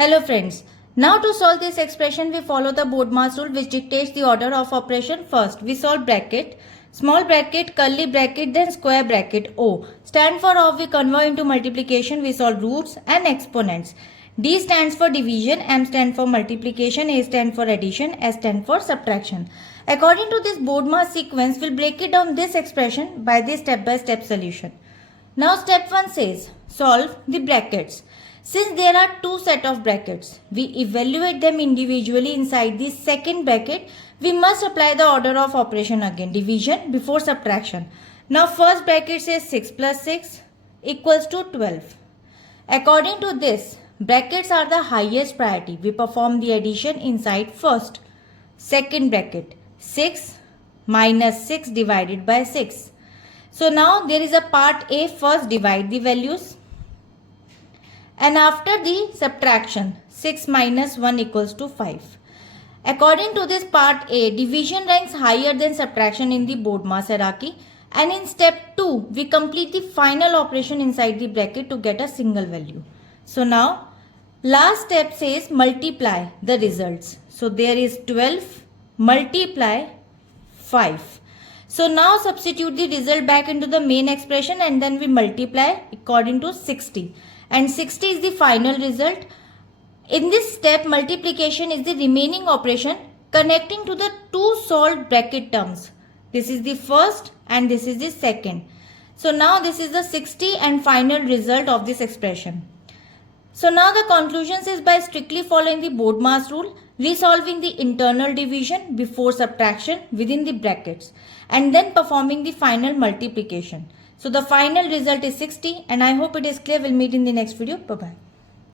Hello friends. Now to solve this expression we follow the BODMAS rule which dictates the order of operation. First we solve bracket, small bracket, curly bracket, then square bracket. O stand for of we convert into multiplication. We solve roots and exponents. D stands for division, M stands for multiplication, A stands for addition, S stands for subtraction. According to this BODMAS sequence, we'll break it down this expression by this step-by-step solution. Now step 1 says solve the brackets. Since there are two set of brackets, we evaluate them individually inside the second bracket. We must apply the order of operation again, division before subtraction. Now first bracket says 6 plus 6 equals to 12. According to this, brackets are the highest priority. We perform the addition inside first. Second bracket, 6 minus 6 divided by 6. So now there is a part A, first divide the values. And after the subtraction, 6 minus 1 equals to 5. According to this part A, division ranks higher than subtraction in the BODMAS hierarchy. And in step 2, we complete the final operation inside the bracket to get a single value. So now, last step says multiply the results. So there is 12 multiply 5. So now substitute the result back into the main expression and then we multiply according to 60. And 60 is the final result. In this step, multiplication is the remaining operation connecting to the two solved bracket terms. This is the first and this is the second. So now this is the 60 and final result of this expression. So now the conclusion is by strictly following the BODMAS rule, resolving the internal division before subtraction within the brackets and then performing the final multiplication. So the final result is 60 and I hope it is clear. We'll meet in the next video. Bye-bye.